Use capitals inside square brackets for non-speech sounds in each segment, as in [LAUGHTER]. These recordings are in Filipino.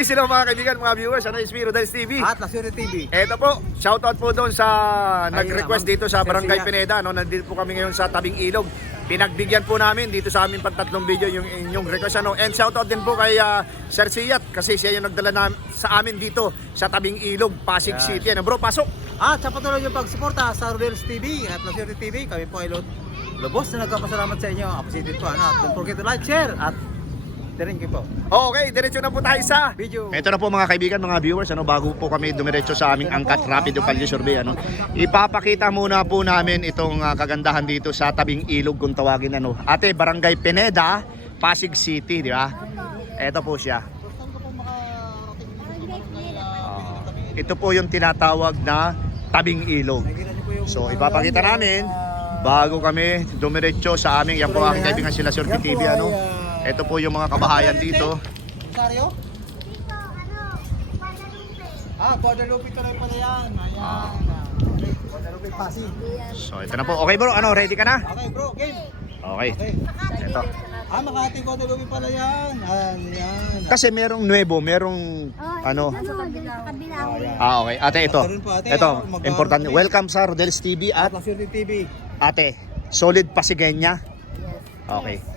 peace hello mga kaibigan, mga viewers. Ano is Rodels TV? At Lasuri TV. Eto po, shoutout po doon sa nag-request dito sa Barangay. Pineda. No? Nandito po kami ngayon sa Tabing Ilog. Pinagbigyan po namin dito sa aming pantatlong video yung inyong request. Ano? And shoutout din po kay ah, Sir Siyat kasi siya yung nagdala na, sa amin dito sa Tabing Ilog, Pasig Yan. City. Ano bro, pasok! At sa patuloy yung pagsuporta sa Rodels TV at Lasuri TV, kami po ay lubos na nagpapasalamat sa inyo. Appreciate po. Ano? Don't forget to like, share at thank you po. Okay, diretso na po tayo sa Video. Ito na po mga kaibigan, mga viewers, ano bago po kami dumiretso sa aming angkat rapido kalye survey, ano. Ipapakita muna po namin itong ah, kagandahan dito sa tabing ilog kung tawagin ano. Ate, Barangay Pineda, Pasig City, di ba? Ito po siya. Ah, ito po yung tinatawag na tabing ilog. Yung So ipapakita namin bago kami dumiretso sa aming yan po aking kaibigan sila Sir TV ano. Ah, Ito po yung mga kabahayan dito. Rosario? Ah, Guadalupe tuloy pala yan. Ayan. Ah. Guadalupe Pasig. So ito na po. Okay bro, ano ready ka na? Okay bro, game. Okay. Okay. Ito. Ah, Makati Guadalupe pala yan. Ayan, yan. Kasi merong nuevo, merong ano. kabila. Ayan. Ah, okay. Ate, ito. Ito Ah, importante. Welcome sa Rodel's TV At ate, solid pasigenya. Okay.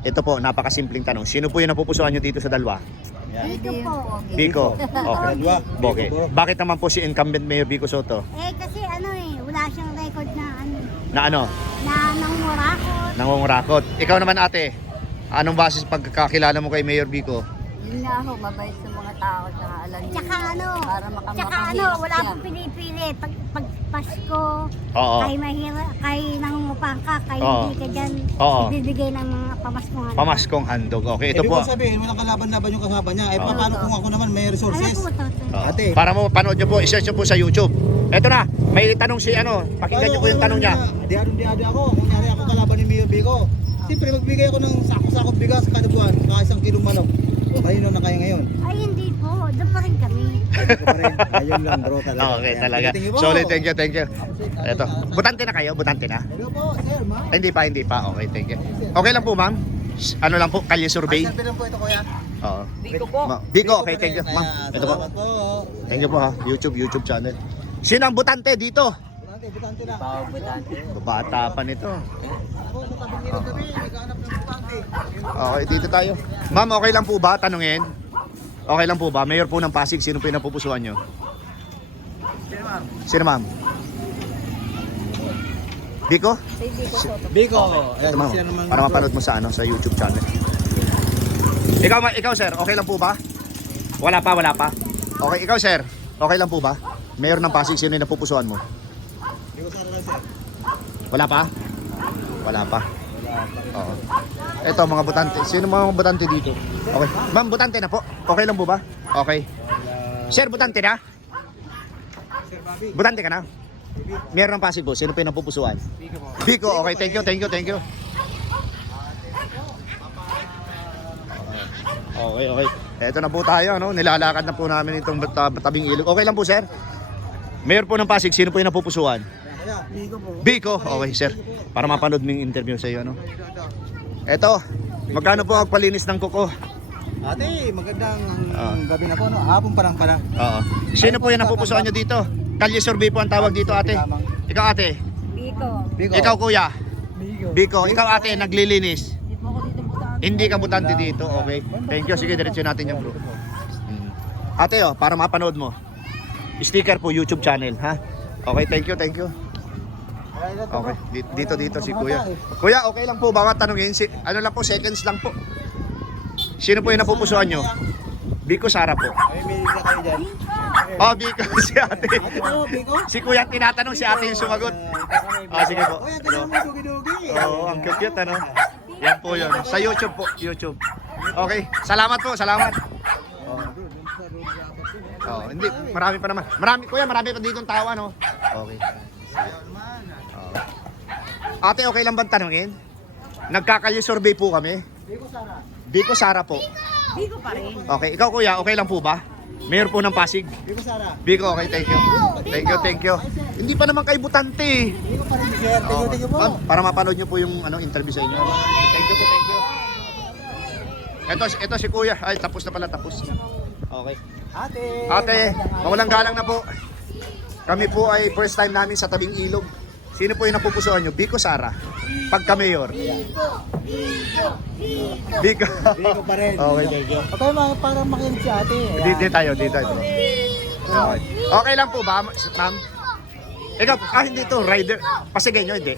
Ito po, napakasimpleng tanong. Sino po yung napupusuan nyo dito sa dalawa? Yan. Dito po. Biko. Okay. Biko, bro. Bakit naman po si incumbent Mayor Biko Soto? Eh kasi ano eh, wala siyang record na ano, Na ano? na nangurakot. Nangungurakot. Ikaw naman ate, anong basis pagkakilala mo kay Mayor Biko? Yun nga ho, mabait sa mga tao sa alam niya. Tsaka ano, Para maka- tsaka ano, makahirap wala siya. akong pinipili. Pag, pag Pasko, Oo. kay mahira, kay nangungupang ka, kay Oo. hindi ka dyan, Oo. bibigay ng mga pamaskuhan. Pamaskong handog. Okay, ito Ibig po. kong sabihin, walang kalaban-laban yung kasama niya. Eh, Oo. paano kung ako naman may Ano resources? po sir? Oo. Ate. Para mo panood nyo po, i-search nyo po sa YouTube. Ito na, may tanong si ano, pakinggan nyo po yung tanong niya. Di adong di ado ako. Kunyari ako kalaban ni Mayor Bigo. Siyempre magbigay ako ng sako-sako bigas kada buwan, mga isang kilong manok. Kayo na kaya ngayon. Ay hindi po, doon pa rin kami. Pa rin. Ayun lang bro talaga. [LAUGHS] Okay, Ayan. talaga. Thank you thank you, thank you. Ito, butante na kayo, butante na? Hello po, sir, ma'am. Ay, hindi pa, hindi pa. Okay, thank you. Okay lang po, ma'am. Ano lang po, kalye survey. Sir, lang po ito kuya. Oo. Biko po. Ma- Biko, okay, thank you. Ma'am, ito po. Thank you po ha. YouTube, YouTube channel. Sino ang butante dito? Butante, butante na. Bata pa nito. Okay, dito tayo. Ma'am, okay lang po ba? Tanungin. Okay lang po ba? Mayor po ng Pasig, sino po yung napupusuan nyo? Sir, ma'am. Sino ma'am? Biko? Biko Ito ma'am, para mapanood mo sa ano sa YouTube channel. Ikaw, ma- ikaw sir, okay lang po ba? Wala pa, wala pa. Okay, ikaw sir, okay lang po ba? Mayor ng Pasig, sino yung napupusuan mo? Wala pa? Wala pa. Oo. Ito mga butante. Sino mga butante dito? Okay. Ma'am, butante na po. Okay lang po ba? Okay. Sir, butante na? Butante ka na? Meron ng Pasig. Sino po yung napupusuan? Biko, okay. Thank you, thank you, thank you. Okay, okay. Eto na po tayo, no? Nilalakad na po namin itong tabing ilog. Okay lang po, sir? Mayor po ng Pasig, sino po yung napupusuan? Biko, okay, sir. Para mapanood mo yung interview sa iyo, no? Eto, magkano po ang palinis ng kuko? Ate, magandang Ah. gabi na po, no? Hapon pa lang pala. Oo. Sino po yung napupusuan nyo dito? Kalye survey po ang tawag dito, ate. Ikaw, ate. Biko. Bigo. Ikaw, kuya. Bigo. Biko, ikaw, ate, naglilinis. Hindi po ako dito butante. Hindi ka butante dito, okay? Thank you. Sige, diretso natin yung bro. Mm. Ate, oh, para mapanood mo. Sticker po, YouTube channel, ha? Okay, thank you, thank you. Okay, Di- dito, dito si kuya. Kuya, okay lang po, baka tanungin. Si, ano lang po, seconds lang po. Sino po yung napupusuan nyo? Biko Sara po. Ay, may na kayo dyan. Oh, Biko, [LAUGHS] si ate. Si kuya ang tinatanong, si ate yung sumagot. Ah, sige po. Ang ganda mo dugi-dugi. Oo, ang cute ano. Yan po yun. Sa YouTube po, YouTube. Okay, salamat po, salamat. Oh, hindi, marami pa naman. Marami, kuya, marami pa dito tawa, no? Okay. Oo. Ate, okay lang bang tanungin? Nagkakalye survey po kami. Bigo Sara. Biko Sara po. Biko pa rin. Okay, ikaw kuya, okay lang po ba? Mayor po ng Pasig. Bigo Sara. Biko, okay, thank you. Thank you, thank you. Hindi pa naman kayo butante. Bigo pa rin, sir. Thank you, thank you po. Ma'am, para mapanood nyo po yung ano, interview sa inyo. Thank you po, thank you. Ito, ito si Kuya. Ay, tapos na pala, tapos. Okay. Ate. Ate, mawalang galang na po. Kami po ay first time namin sa tabing ilog. Sino po yung napupusuan nyo? Biko Sara. Pagka mayor. Biko. Biko pa rin. Okay, thank you. Okay, para makinig si ate. Ayan. Dito tayo, dito tayo. Okay. Okay lang po ba, ma'am? Ikaw, ah hindi to, rider. Pasigenyo, hindi.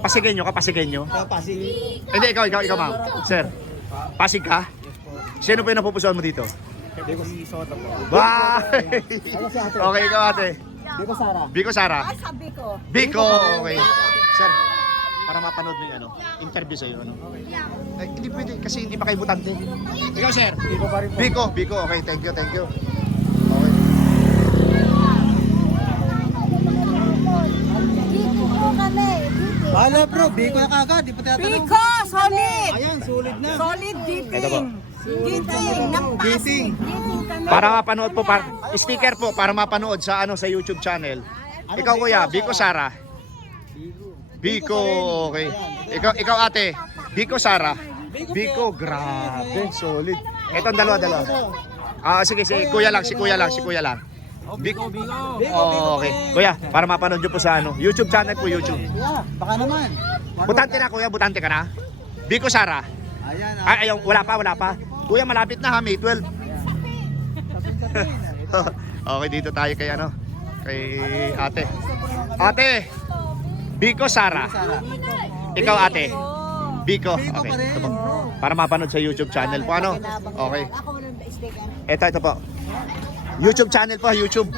Pasigenyo ka, pasigenyo. Ikaw, Pasig. Hindi, ikaw, ikaw, ikaw, ma'am. Sir, pasig ka? Sino po yung napupusuan mo dito? Biko si Soto po. Bye! Ano si ate? Okay, ikaw ate. Biko Sara. Biko Sara. Ay, sabi ko. Biko, okay. Sir, para mapanood mo yung ano, interview sa'yo, ano? Ay, hindi pwede, kasi hindi pa kayo butante. Ikaw, sir. Biko pa rin po. Biko, Biko, okay, thank you, thank you. Okay. Dito po kami. Dito. Wala bro, Biko na kagad. Di pa tinatanong. Biko, solid! Ayan, sulit na. Solid Ito po. Dating ng kami. Para mapanood po, par sticker po, para mapanood sa ano sa YouTube channel. Ikaw, kuya, Biko Sara. Biko, okay. Ikaw, ikaw ate, Biko Sara. Biko, grabe, solid. Ito ang dalawa, dalawa. Ah, sige, sige, kuya lang, si kuya lang, si kuya lang. Biko, Biko. Oh, okay. Kuya, para mapanood nyo po sa ano, YouTube channel po, YouTube. Kuya, baka naman. Butante na, kuya, butante ka na. Biko Sara. Ayan. ah. Ay, ayaw, wala pa, wala pa. Kuya, malapit na ha, May 12. [LAUGHS] okay, dito tayo kay ano, kay ate. Ate, Biko Sara. Ikaw ate. Biko. Okay. ito po. Para mapanood sa YouTube channel po ano. Okay. Ito, ito po. YouTube channel po, YouTube.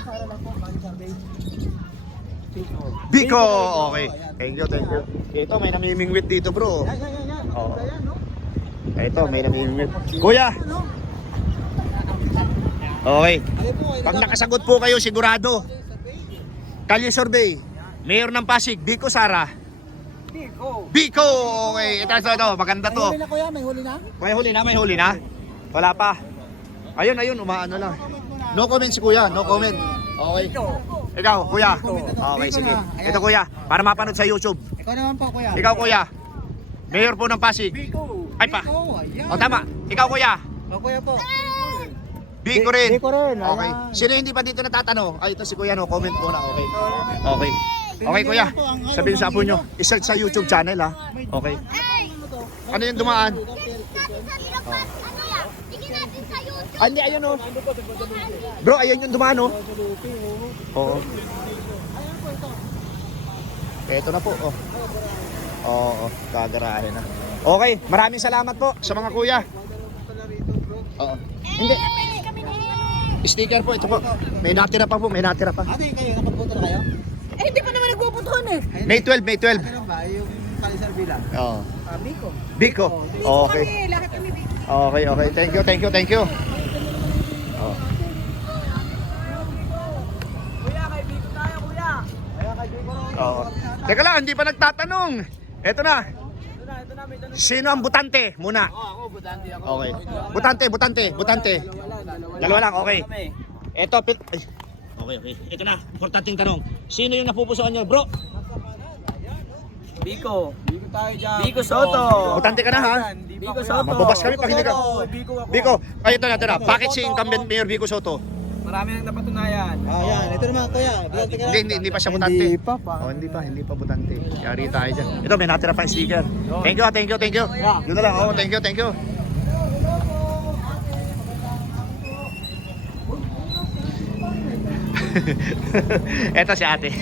Biko. Okay. Thank you, thank you. Ito, may namimingwit dito, bro. Yan, Ito, may namimingwit. Kuya. Okay. Pag nakasagot po kayo, sigurado. Kalye Survey. Mayor ng Pasig, Biko Sara. Biko. Biko! Okay, ito, ito, ito. Maganda May to. huli na kuya, may huli na. May huli na, may huli na. Wala pa. Ayun, ayun, umaano lang. No comment si kuya, no comment. Okay. Ikaw, kuya. Okay, sige. Ito kuya, para mapanood sa YouTube. Ikaw naman po kuya. Ikaw kuya. Mayor po ng Pasig. Biko. Ay pa. Biko, ayan. O tama. Ikaw kuya. O kuya po. Biko rin. Biko rin, Okay. Sino hindi pa dito natatanong? Ay, ito si kuya, no? Comment muna. Okay. Okay. Okay, kuya. Sabihin sa apo nyo. Isearch sa YouTube channel, ha? Okay. Ano yung dumaan? Ah, hindi, ayun, oh. Bro, ayun yung dumaan, oh. Oo. Ito na po, oh. Oo, oh, gagarahin na. Okay, maraming salamat po sa mga kuya. Oo. Hindi. Sticker po, ito po. May natira pa po, may natira pa. Ate, kayo, nakapagpunta na kayo? Eh, hindi pa naman nagpupuntahan eh. May 12, may 12. Ano ba, yung Kalisar Villa? Oo. Ah, Biko. Biko. Okay. Kami, lahat kami Biko. Okay, okay. Thank you, thank you, thank you. Oh. Oo. Teka lang, hindi pa nagtatanong. Ito na. Sino ang butante? Muna. ako, butante ako. Okay. Butante, butante, butante. Dalawa lang, okay. Ito, pil... Ay. Okay, okay. Ito na, importanteng tanong. Sino yung napupusuan nyo, bro? Biko. Biko tayo dyan. Biko Soto. Butante ka na, ha? Biko Soto. Mababas kami pag hindi ka... Biko ako. Biko, ay ito na, ito na. Bakit si incumbent Mayor Biko Soto? Marami nang napatunayan. Ah, yan. Ito naman kuya. Butante ka Hindi, hindi, hindi pa siya butante. Hindi pa pa. Oh, hindi pa, hindi pa butante. Yari tayo dyan. Ito, may natira pa yung sticker. Thank you, thank you, thank you. Yun na lang, oh, thank you, thank you. [LAUGHS] Ito si ate. [LAUGHS]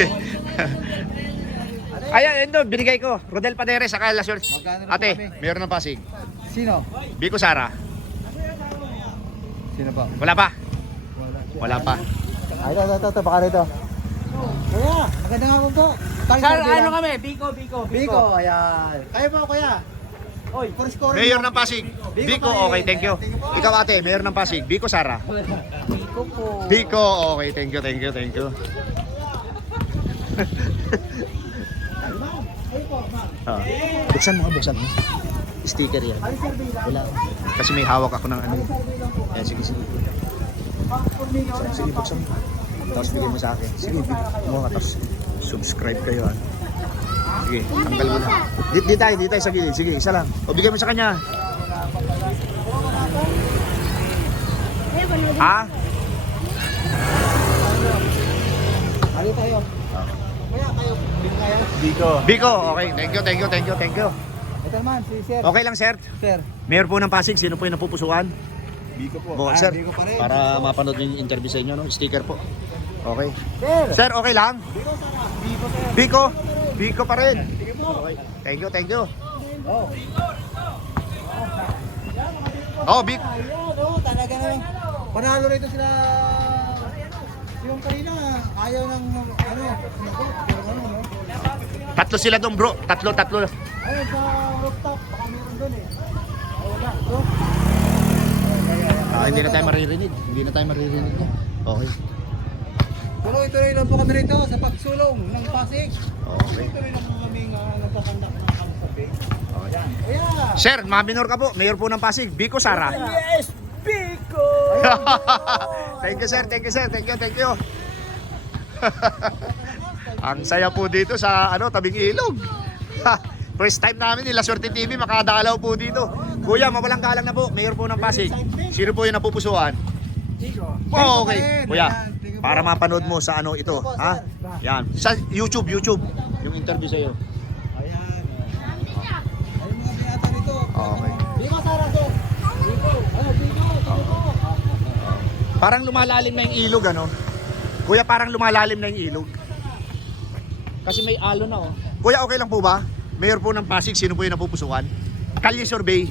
Ayan, ito, binigay ko. Rodel Paderes, saka na po Ate, mayor ng Pasig. Sino? Biko Sara. Sino pa? Wala pa? Wala pa. Ay, ito, ito, ito, baka rito. Kuya, maganda nga po. Sir, ano kami? Biko, Biko, Biko, ayan. Kayo po, kuya. Oy, for scoring. Mayor ng Pasig. Biko, okay, thank you. Ikaw ate, mayor ng Pasig. Biko Sara. Biko po. Biko, okay, thank you, thank you, thank you. Ah, buksan mo, buksan mo. Sticker yan. Wala. Kasi may hawak ako ng ano. Yan, sige, sige. Sige, buksan mo. Tapos bigay mo sa akin. Sige, mo ka. Tapos subscribe kayo. Ah. Sige, tanggal mo na. Dito, dito tayo, dito tayo sa gilid. Sige, isa lang. O, bigay mo sa kanya. Ha? Ano tayo? Kaya kayo. Biko. Biko, okay. Thank you, thank you, thank you, thank you. Ito naman, si Sir. Okay lang, sir. Sir. Mayor po ng Pasig, sino po yung napupusuan? Biko po. Bo, Ah, sir, Biko pa rin. para mapanood yung interview sa inyo, no? Sticker po. Okay. Sir. Sir, okay lang? Biko. Biko sir. Biko? Biko pa rin. Okay. Thank you, thank you. Oh. Oh, Bik. Ayan, oh, talaga naman. Panalo rito sila. Yung kanina, ayaw ng ano, ano, no? Tatlo sila doon, bro. Tatlo, tatlo. Ayun, sa rooftop, baka meron doon eh. Ah, wala. So, Ah, hindi na tayo maririnig. Hindi na tayo maririnig. Okay. Pero ituloy lang po kami rito sa pagsulong ng Pasig. Okay. Ituloy lang po kami uh, nagpapandak ng kamusabi. Ayan. Ayan. Sir, maminor ka po. Mayor po ng Pasig. Biko Sara. Yes, Biko! [LAUGHS] thank you, sir. Thank you, sir. Thank you, thank you. [LAUGHS] Ang saya po dito sa ano, tabing ilog. [LAUGHS] First time namin nila Swerte TV makadalaw po dito. Kuya, mawalang galang na po. Mayor po ng Pasig. Sino po yung napupusuan? Oh, okay. Kuya, para mapanood mo sa ano ito, ha? Yan. Sa YouTube, YouTube. Yung interview sa iyo. Ayan. Ayun mga binata rito. Okay. Biko, Sara, sir. Biko. Biko? Biko. Parang lumalalim na yung ilog, ano? Kuya, parang lumalalim na yung ilog. Kasi may alon na, oh. Kuya, okay lang po ba? Mayor po ng Pasig, sino po yung napupusuan? Kalye Survey.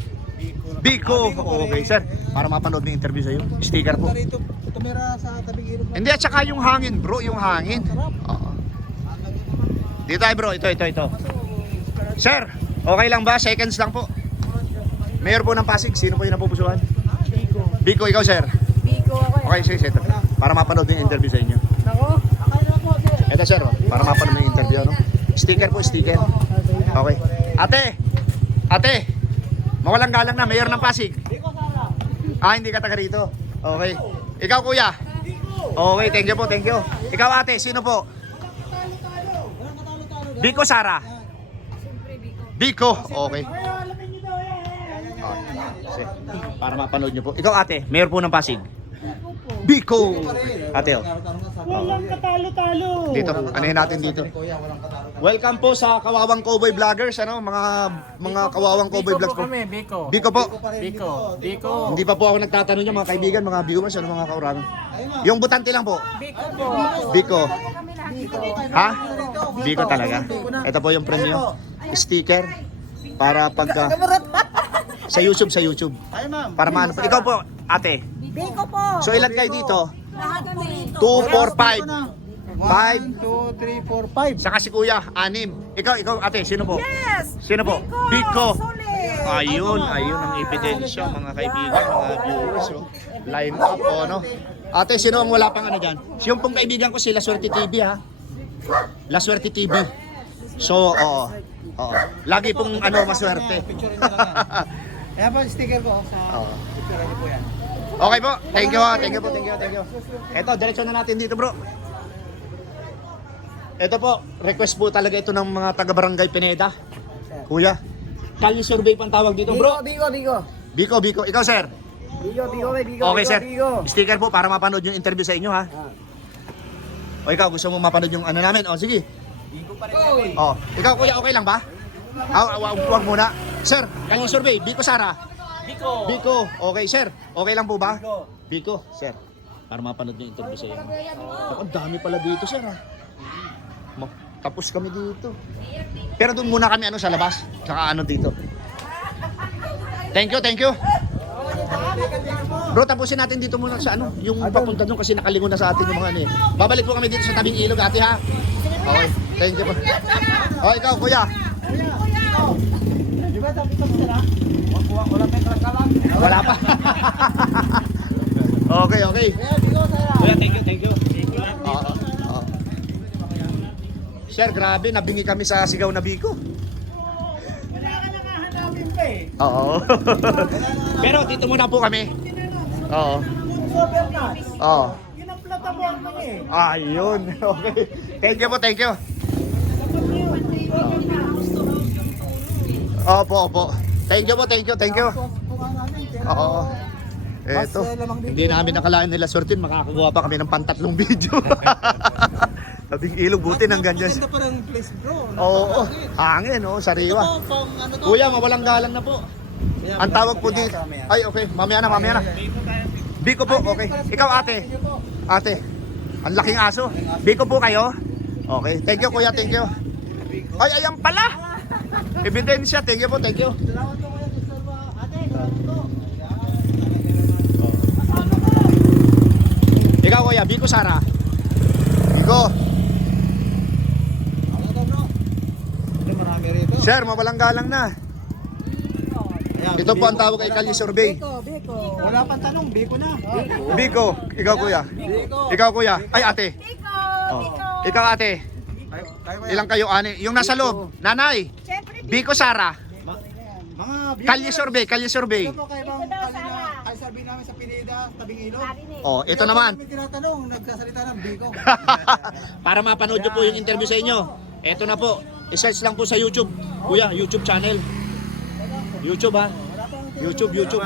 Biko. Oh, okay, sir. Para mapanood yung interview sa'yo. Sticker po. Rito, tumira sa tabing ilog. Hindi, at saka yung hangin, bro. Yung hangin. Oo. Dito tayo, bro. Ito, ito, ito. Sir, okay lang ba? Seconds lang po. Mayor po ng Pasig, sino po yung napupusuan? Biko. Biko, ikaw, sir. Biko ako. Okay, sige, sige. Para mapanood yung interview sa inyo. Nako. Akala na po, sir. Ito sir, para mapanood yung interview, no? Sticker po, sticker. Okay. Ate! Ate! Mawalang galang na, mayor ng Pasig. Biko, Sara. Ah, hindi ka taga rito. Okay. Ikaw kuya? Okay, thank you po, thank you. Ikaw ate, sino po? Walang katalo-talo. Biko Sara? Biko. Okay. Yan. Oh, sige. Para mapanood nyo po. Ikaw ate, mayor po ng Pasig. Biko. Ate, oh. Walang katalo-talo. Dito, anuhin natin dito. Kuya, walang katalo-talo. Welcome po sa Kawawang Cowboy Vloggers, ano, mga mga Kawawang Cowboy Vlogs po. kami, Biko. Biko po. Biko. Biko. Hindi pa po ako nagtatanong niyo mga kaibigan, mga viewers, ano mga ma'am. Yung butante lang po. Biko po. Biko. Biko. Ha? Biko talaga. Ito po yung premium. Sticker para pagka sa YouTube sa YouTube. Para maano po. Ikaw po, ate. Biko po. So ilan kayo dito? Lahat po rito. 2, 4, 5. 1, 2, 3, 4, 5. Saka si kuya, anim. Ikaw, ikaw ate, sino po? Yes! Sino po? Biko! Biko. Solid! Ayun, ayun ang ebidensya mga kaibigan, mga viewers. Oh. Line up, oh, no? Ate, sino ang wala pang ano dyan? Yung pong kaibigan ko si La Suerte TV, ha? La Suerte TV. So, oo. Oo. Lagi pong ano, maswerte. [LAUGHS] Ayan po, sticker ko sa Oo. picture niyo po yan. Okay po. Thank you, ha. Thank you po, thank you, thank you. Eto, diretso na natin dito, bro. Ito po, request po talaga ito ng mga taga-barangay Pineda. Kuya, Kali survey pang tawag dito, bro. Biko, Biko. Biko, Biko. Ikaw, sir. Biko, Biko, Biko. Okay, sir. Sticker po para mapanood yung interview sa inyo, ha? O ikaw, gusto mo mapanood yung ano namin? O, sige. Biko pa rin kami. O, ikaw, kuya, okay lang ba? Ah, wag, wag muna. Sir, kanyang survey. Biko, Sara. Biko. Biko, okay, sir. Okay lang po ba? Biko. Biko, sir. Para mapanood yung interview sa inyo. Ang dami pala dito, sir, ha? Ma- tapos kami dito. Pero doon muna kami ano sa labas. Tsaka ano dito. Thank you, thank you. Bro, tapusin natin dito muna sa ano, yung papunta doon kasi nakalingon na sa atin yung mga ano eh. Babalik po kami dito sa tabing ilog, ate ha. Okay, thank you po. Oh, ikaw, kuya. Di ba ko sila? Wala pa. Wala [LAUGHS] pa. okay, okay. Kuya, thank you, thank you. Oo, oo. Sir, grabe, nabingi kami sa sigaw na biko. Wala ka nakahanapin pa eh. Oo. Pero dito muna po kami. Oo. Oo. Yun ang plataforma niya eh. Ayun. Okay. Thank you po, thank you. Opo, opo. Thank you po, thank you, thank you. Oo. Eto, eh, hindi namin nakalain nila sortin, makakakuha pa kami ng pantatlong video. [LAUGHS] Tabing ilog, buti ng ganyan. Ganda pa ng place bro. Oo, hangin, oh, sariwa. Ito, pang ano to? Kuya, mawalang galang na po. Kuya, Ang tawag po dito. Ay, okay. Mamaya na, mamaya na. Biko po, okay. Ikaw ate. Ate. Ang laking aso. Biko po kayo. Okay. Thank you kuya, thank you. Ay, ayan pala. Ebidensya. Thank you po, thank you. Salamat po kuya. Ate, po. Ikaw kuya, Biko Sara. Biko. Ano to bro? Ito marami rito. Sir, mawalang galang na. Ito po ang tawag kay Kali Survey. Biko, Biko. Wala pang tanong, biko na. Biko. Ikaw kuya. Biko. Ikaw kuya. Ay ate. Biko! Oh. Ikaw ate. Ilang kayo ani? Yung nasa loob. Nanay. Siyempre, Biko Sara. Ma- Mga biko. Kalye Survey, Kalye Survey. Ito po kayo bang ay sabi namin sa Pineda, tabing ilog. Oh, ito naman. Tinatanong, nagsasalita ng biko. [LAUGHS] Para mapanood nyo po yung interview sa inyo. Ito na po. I-search lang po sa YouTube. Kuya, YouTube channel. YouTube ha. YouTube, YouTube.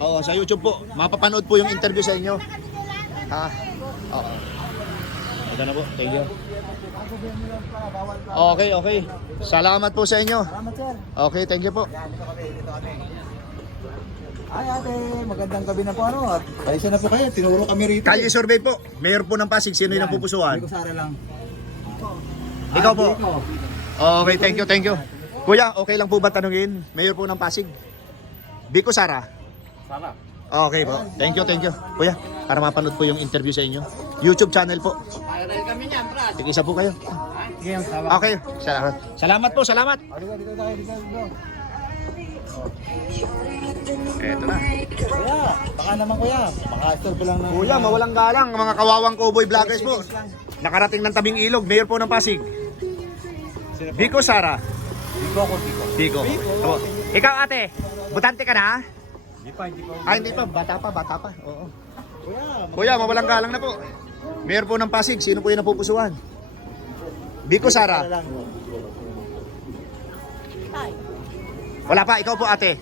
Oo, sa YouTube po. Mapapanood po yung interview sa inyo. Ha? Oo. Ito na po. Thank you. Okay, okay. Salamat po sa inyo. Salamat sir. Okay, thank you po. Ay ate, magandang gabi na po ano. At na po kayo, tinuro kami rito. Kalye survey po. Mayor po ng Pasig. Sino yung Yan, napupusuan? Biko Sara lang. Ikaw Ah, po. Biko. Okay, thank you, thank you. Kuya, okay lang po ba tanungin? Mayor po ng Pasig. Biko Sara. Sara. Okay po. Thank you, thank you. Kuya, para mapanood po yung interview sa inyo. YouTube channel po. Viral kami niyan, Brad. Sige, isa po kayo. Okay. Salamat. Salamat po, salamat. Eto na. Kuya, baka naman kuya, baka istorbo lang na. Kuya, mawalang galang. Mga kawawang cowboy vloggers po. Nakarating ng tabing ilog. Mayor po ng Pasig. Biko Sara. Biko ako, Biko. Biko. Opo. Ikaw ate, butante ka na? Hindi pa, hindi pa. Ay, hindi pa. Bata pa, bata pa. Oo. Kuya, Kuya, mawalang galang na po. Mayor po ng Pasig. Sino po yung napupusuan? Biko Sara. Wala pa. Ikaw po ate.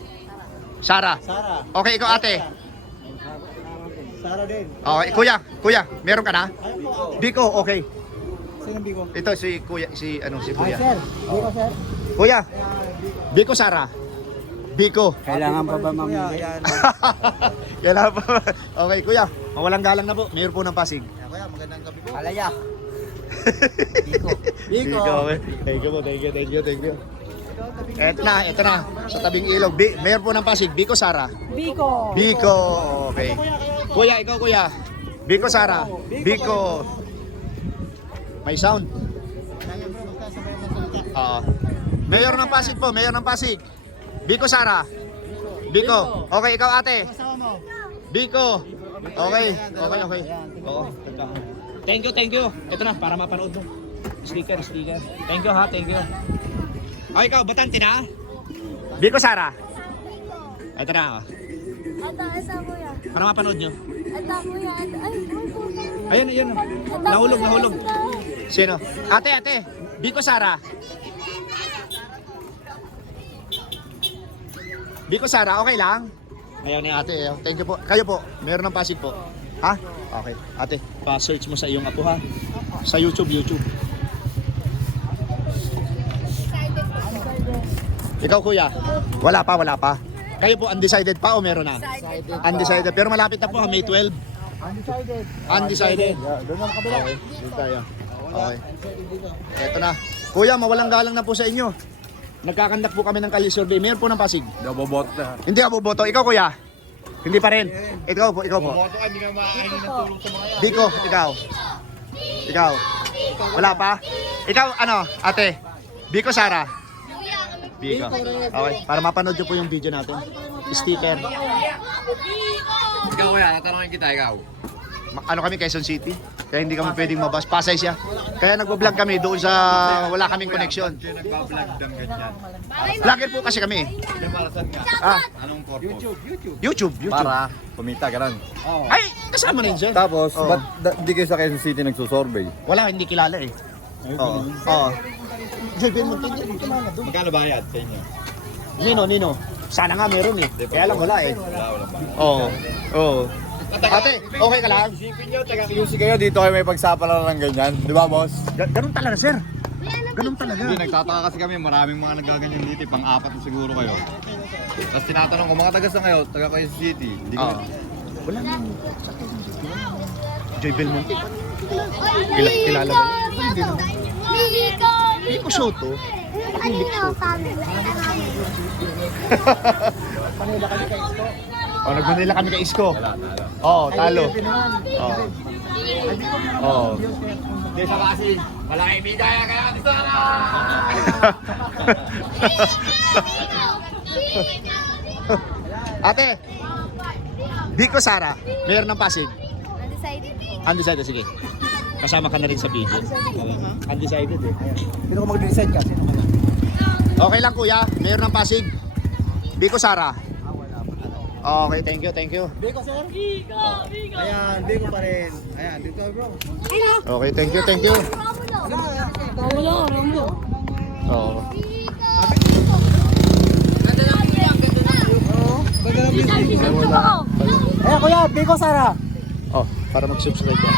Sara. Sara. Okay, ikaw ate. Sara din. Okay, kuya, kuya, meron ka na? Biko, okay. Sino Biko? Ito si kuya, si ano, si Ay, kuya. sir. Biko, sir. Kuya, Biko Sara. Biko. Kailangan pa ba mamigay? [LAUGHS] Kailangan pa. Okay, kuya. Mawalang galang na po. Mayor po ng Pasig. Kuya, magandang gabi po. Alaya. [LAUGHS] Biko. Biko. okay. Thank you po, thank you, thank you, thank you. Eto na, eto na. Sa tabing ilog. Bi Mayor po ng Pasig, Biko Sara. Biko. Biko, okay. Kuya, ikaw kuya. Biko Sara. Biko. May sound. Oo. Mayor ng Pasig po, Mayor ng Pasig. Biko Sara. Biko. Okay, ikaw ate. Biko. Okay, okay, okay. Oo. Thank you, thank you. Ito na, para mapanood mo. Sticker, sticker. Thank you ha, thank you. Okay, ikaw, batante na? Biko Sara. Ito na, oh. Ito, ito kuya. para mapanood nyo. Ito kuya. Ay. Ayun, ayun. Nahulog, nahulog. Sino? Ate, ate. Biko Sara. Biko Sara, okay lang? Ayaw ni ate. Ayaw. Thank you po. Kayo po, meron ng Pasig po. Ha? Okay. Ate, pa-search mo sa iyong apo ha. Sa YouTube, YouTube. Ikaw kuya, wala pa, wala pa. Kayo po undecided pa o meron na? Undecided. Pero malapit na po ha, May 12. Undecided. Undecided. Doon na kabila. Okay, dito tayo. Okay. Eto na. Kuya, mawalang galang na po sa inyo. Nagkakandak po kami ng Kali Survey. Mayor po ng Pasig. Nabobot na. Hindi ako boboto. Ikaw, kuya. Hindi pa rin. Ikaw po, ikaw po. Boto ka, hindi ka maaari ng tulong sa mga yan. Biko, ikaw. Ikaw. Wala pa? Ikaw, ano, ate? Biko, Sara? Biko. Okay, para mapanood nyo po yung video natin. Sticker. Ikaw kuya, tatanungin kita, ikaw. Ano kami, Quezon City. Kaya hindi kami pwedeng mabas. Pasay siya. Kaya nagbo-vlog kami doon sa wala kaming connection. Vlogger po kasi kami. Ah, Anong purpose? YouTube, YouTube. YouTube, YouTube. Para kumita ganun. Oh. Ay, kasama rin siya. Tapos, Oo. ba't da- di kayo sa Quezon City nagsusurvey? Wala, hindi kilala eh. Oo. Oo. JB Montaño, hindi kilala doon. Magkano bayad sa inyo? Nino, Nino. Sana nga meron eh. Kaya lang wala eh. Oo. Oo. Ate, okay ka lang? Isipin nyo, taga QC kayo, dito kayo may pagsapalaran ng ganyan. Di ba, boss? Ga- ganun talaga, sir. Ganun talaga. Hindi, nagtataka kasi kami, maraming mga nagaganyan dito, pang-apat na siguro kayo. Tapos tinatanong ko, mga taga saan kayo? Taga kayo sa city. Hindi ko, Oo. Wala naman. Joy Belmonte. Kila- kilala ba? Hindi. Miko! Pico Soto. Ano yung sabi? Oh, nagmanila kami kay Isko. Oo, talo. Oo. Oo. Hindi sa kasi, malaki bigay kaya [LAUGHS] ate Sara! Ate, Biko Sara, mayor ng Pasig. Undecided. Undecided, sige. Kasama ka na rin sa video. Undecided eh. Sino ko mag-decide ka? Sino ka? Okay lang kuya, mayor ng Pasig. Biko Sara. Okay, thank you, thank you. Biko, sir? Biko! Biko! Ayan, Biko pa rin. Ayan, dito bro. Okay, thank you, thank you. Romulo, Romulo. Oo. Ayan, kuya, Biko Sara. Oh, para mag-subscribe ka.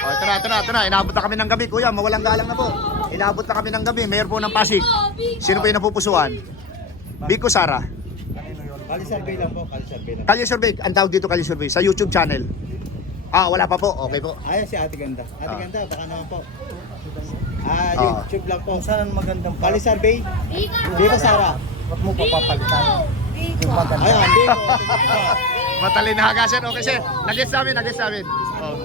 Oh, na, ito na. Inabot na kami ng gabi, kuya. Mawalang galang na po. Inabot na kami ng gabi. Mayor po ng Pasig. Sino po yung napupusuan? Biko Sara. Kali survey lang po, kali survey lang. Kalye Survey. Ang tawag dito Kalye Survey. Sa YouTube channel. Ah, wala pa po. Okay po. Ayan si Ate Ganda. Ate Ah. Ganda, baka naman po. Ah, Ah. YouTube lang po. Saan magandang Kali survey? Biko Sara. Huwag mo papapalitan. Ayan, Biko. Matalin na haga, sir. Okay, sir. Nag-guess namin, nag-guess namin. Oh.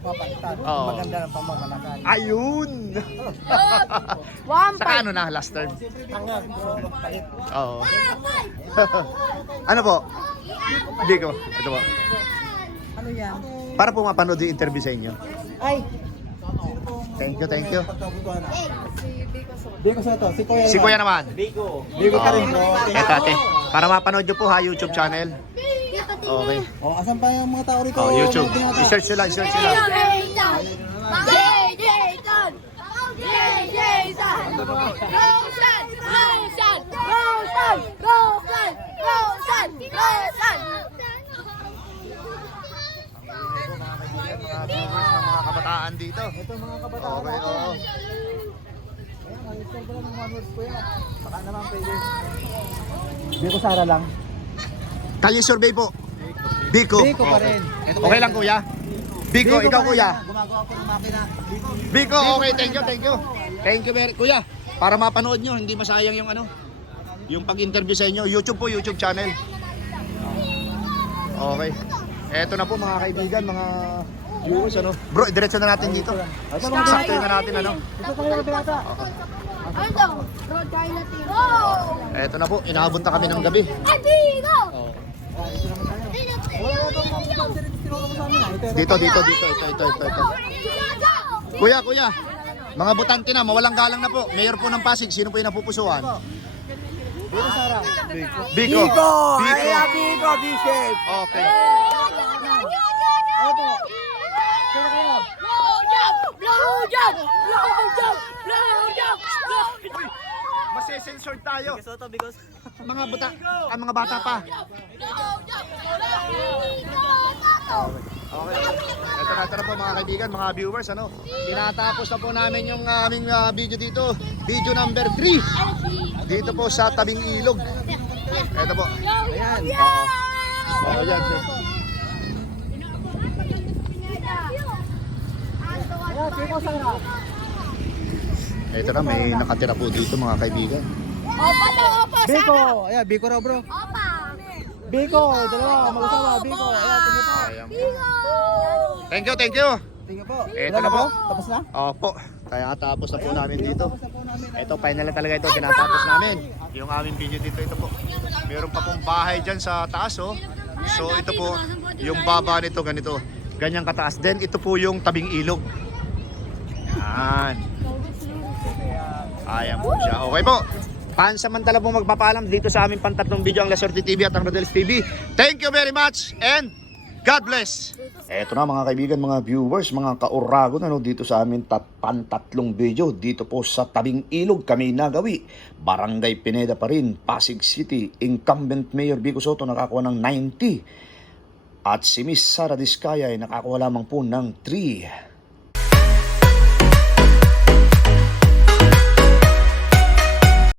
Papapalitan? Oo. Maganda ng pamamanakan. Ayun! [LAUGHS] One Saka ano na, last term. Hanggang, bro, magpalit. Oo. [LAUGHS] ano po? Biko. Ito po. Ano yan? Para po mapanood yung interview sa inyo. Ay! Thank you, thank you. Pagkabutuhan na. Biko Soto, si Kuya Si Kuya naman. Biko. Biko ka rin bro. Eto ate. Para mapanood nyo po ha, YouTube channel. Okay. Oh, asan pa yung mga tao rito? Oh, YouTube. I-search sila, i-search sila. Mga kabataan dito. Ito mga kabataan. Okay, oo. Ayan, mag-install ko lang ng one words kuya. Baka naman pwede. Biko Sara lang. Kalye survey po. Biko. Biko pa rin. Okay lang kuya. Biko, ikaw kuya. ha? Gumagawa ko ng makina. Biko. Okay, thank you, thank you. Thank you very kuya. Para mapanood nyo, hindi masayang yung ano, yung pag-interview sa inyo. YouTube po, YouTube channel. Okay. Eto na po mga kaibigan, mga viewers ano. Bro, diretso na natin dito. Sakto na natin ano. Ito pa yung binata. Ano daw? Road! Eto na po, inaabot na kami ng gabi. Ay, Bigo! Wala Dito, dito, dito, ito, ito, ito, ito. Kuya, kuya. Mga butante na, mawalang galang na po. Mayor po ng Pasig, sino po yung napupusuan? Biko. Biko. Biko! Biko. Biko, B-shape. Okay. Ano po? Sino kayo? Blow job! Blow job! Blow job! Blow job! Tayo. Because... Mga bata, ah, mga bata pa. Okay. Ito na, ito na po mga kaibigan, mga viewers, ano. Tinatapos na po namin yung aming ah, video dito. Video number 3. Dito po sa tabing ilog. Ito po. Ayan. Oo. Oo, yan. Ito na, may nakatira po dito mga kaibigan. Opa to, opa! Biko! Ayan, Biko raw bro. Opa! Biko! Dalawa, mag-usawa. Biko! Ayan, tingin po. Thank you, thank you. Tingin po. Wala na po. Tapos na? Opo, kaya tapos na po namin dito. Ito, final na talaga ito, tinatapos namin. Yung aming video dito, ito po. Meron pa pong bahay dyan sa taas, oh. So, ito po, yung baba nito, ganito. Ganyang kataas. Then, ito po yung tabing ilog. Yan. Ayan po siya. Okay po. Pansamantala po magpapaalam dito sa aming pantatlong video ang La Sorte TV at ang Rodel's TV. Thank you very much and God bless! Eto na mga kaibigan, mga viewers, mga kauragon ano, dito sa amin tat pantatlong video dito po sa Tabing Ilog kami nagawi. Barangay Pineda pa rin, Pasig City. Incumbent Mayor Vico Soto nakakuha ng 90. At si Miss Sara Diskaya ay nakakuha lamang po ng 3.